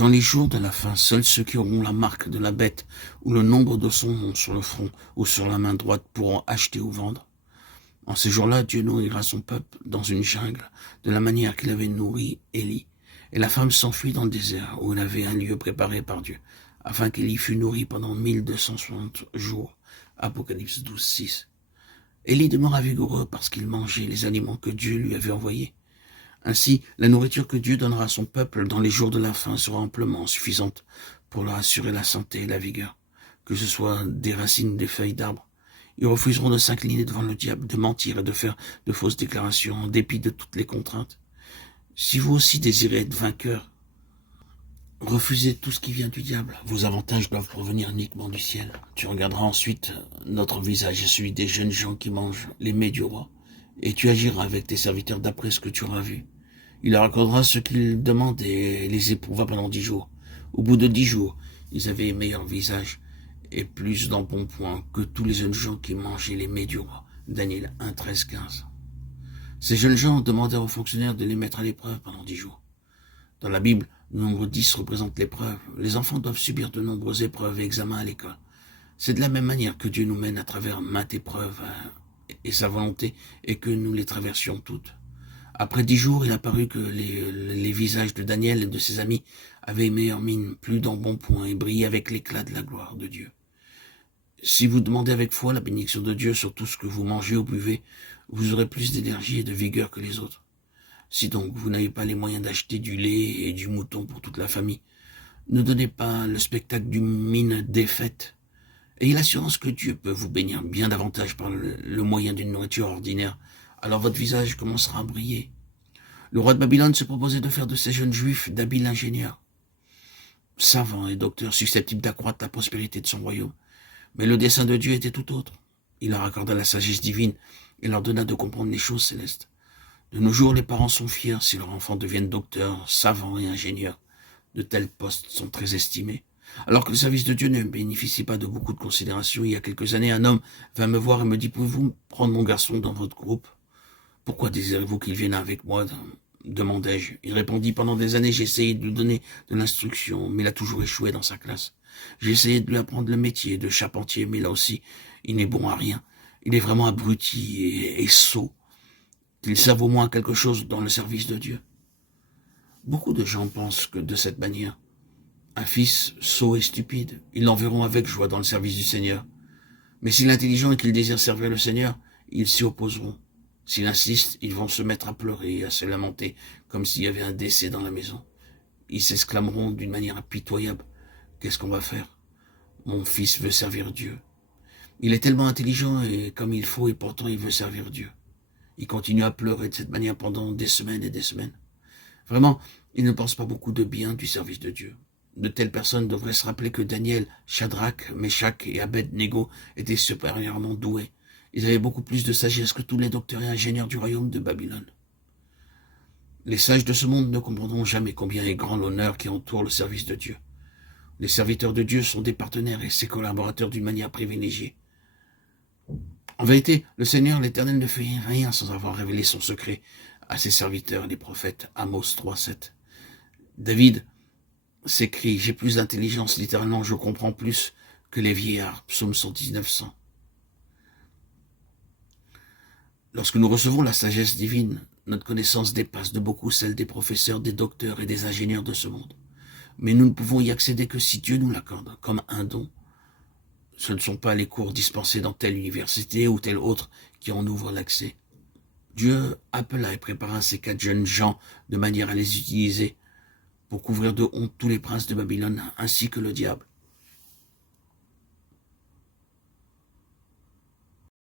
Dans les jours de la fin, seuls ceux qui auront la marque de la bête ou le nombre de son nom sur le front ou sur la main droite pourront acheter ou vendre. En ces jours-là, Dieu nourrira son peuple dans une jungle, de la manière qu'il avait nourri Élie. Et la femme s'enfuit dans le désert, où elle avait un lieu préparé par Dieu, afin qu'Élie fût nourri pendant 1260 jours. Apocalypse 12, 6. Élie demeura vigoureux parce qu'il mangeait les aliments que Dieu lui avait envoyés. Ainsi, la nourriture que Dieu donnera à son peuple dans les jours de la fin sera amplement suffisante pour leur assurer la santé et la vigueur, que ce soit des racines ou des feuilles d'arbres. Ils refuseront de s'incliner devant le diable, de mentir et de faire de fausses déclarations en dépit de toutes les contraintes. Si vous aussi désirez être vainqueur, refusez tout ce qui vient du diable. Vos avantages doivent provenir uniquement du ciel. Tu regarderas ensuite notre visage et celui des jeunes gens qui mangent les mets du roi. Et tu agiras avec tes serviteurs d'après ce que tu auras vu. Il leur accordera ce qu'ils demandent et les éprouva pendant 10 jours. Au bout de 10 jours, ils avaient meilleur visage et plus d'embonpoint que tous les jeunes gens qui mangeaient les mets du roi. Daniel 1, 13, 15. Ces jeunes gens demandèrent aux fonctionnaires de les mettre à l'épreuve pendant 10 jours. Dans la Bible, le nombre 10 représente l'épreuve. Les enfants doivent subir de nombreuses épreuves et examens à l'école. C'est de la même manière que Dieu nous mène à travers maintes épreuves et sa volonté est que nous les traversions toutes. Après 10 jours, il apparut que les visages de Daniel et de ses amis avaient meilleure mine, plus d'embonpoint et brillaient avec l'éclat de la gloire de Dieu. Si vous demandez avec foi la bénédiction de Dieu sur tout ce que vous mangez ou buvez, vous aurez plus d'énergie et de vigueur que les autres. Si donc vous n'avez pas les moyens d'acheter du lait et du mouton pour toute la famille, ne donnez pas le spectacle d'une mine défaite. Ayez l'assurance que Dieu peut vous bénir bien davantage par le moyen d'une nourriture ordinaire. Alors votre visage commencera à briller. Le roi de Babylone se proposait de faire de ces jeunes juifs d'habiles ingénieurs, savants et docteurs susceptibles d'accroître la prospérité de son royaume. Mais le dessein de Dieu était tout autre. Il leur accorda la sagesse divine et leur donna de comprendre les choses célestes. De nos jours, les parents sont fiers si leurs enfants deviennent docteurs, savants et ingénieurs. De tels postes sont très estimés. Alors que le service de Dieu ne bénéficie pas de beaucoup de considération, il y a quelques années, un homme vint me voir et me dit « Pouvez-vous prendre mon garçon dans votre groupe ?»« Pourquoi désirez-vous qu'il vienne avec moi ?» demandai-je. Il répondit « Pendant des années, j'ai essayé de lui donner de l'instruction, mais il a toujours échoué dans sa classe. J'ai essayé de lui apprendre le métier de charpentier, mais là aussi, il n'est bon à rien. Il est vraiment abruti et sot. Qu'il serve au moins à quelque chose dans le service de Dieu. » Beaucoup de gens pensent que de cette manière, un fils sot et stupide, ils l'enverront avec joie dans le service du Seigneur. Mais s'il est intelligent et qu'il désire servir le Seigneur, ils s'y opposeront. S'il insiste, ils vont se mettre à pleurer et à se lamenter, comme s'il y avait un décès dans la maison. Ils s'exclameront d'une manière impitoyable. Qu'est-ce qu'on va faire? Mon fils veut servir Dieu. Il est tellement intelligent et comme il faut et pourtant il veut servir Dieu. Il continue à pleurer de cette manière pendant des semaines et des semaines. Vraiment, il ne pense pas beaucoup de bien du service de Dieu. De telles personnes devraient se rappeler que Daniel, Shadrach, Meshach et Abed-Nego étaient supérieurement doués. Ils avaient beaucoup plus de sagesse que tous les docteurs et ingénieurs du royaume de Babylone. Les sages de ce monde ne comprendront jamais combien est grand l'honneur qui entoure le service de Dieu. Les serviteurs de Dieu sont des partenaires et ses collaborateurs d'une manière privilégiée. En vérité, le Seigneur l'Éternel ne fait rien sans avoir révélé son secret à ses serviteurs, les prophètes. Amos 3, 7. David s'écrit « J'ai plus d'intelligence, littéralement, je comprends plus que les vieillards » Psaume 119, 100. Lorsque nous recevons la sagesse divine, notre connaissance dépasse de beaucoup celle des professeurs, des docteurs et des ingénieurs de ce monde. Mais nous ne pouvons y accéder que si Dieu nous l'accorde, comme un don. Ce ne sont pas les cours dispensés dans telle université ou telle autre qui en ouvrent l'accès. Dieu appela et prépara ces 4 jeunes gens de manière à les utiliser pour couvrir de honte tous les princes de Babylone ainsi que le diable.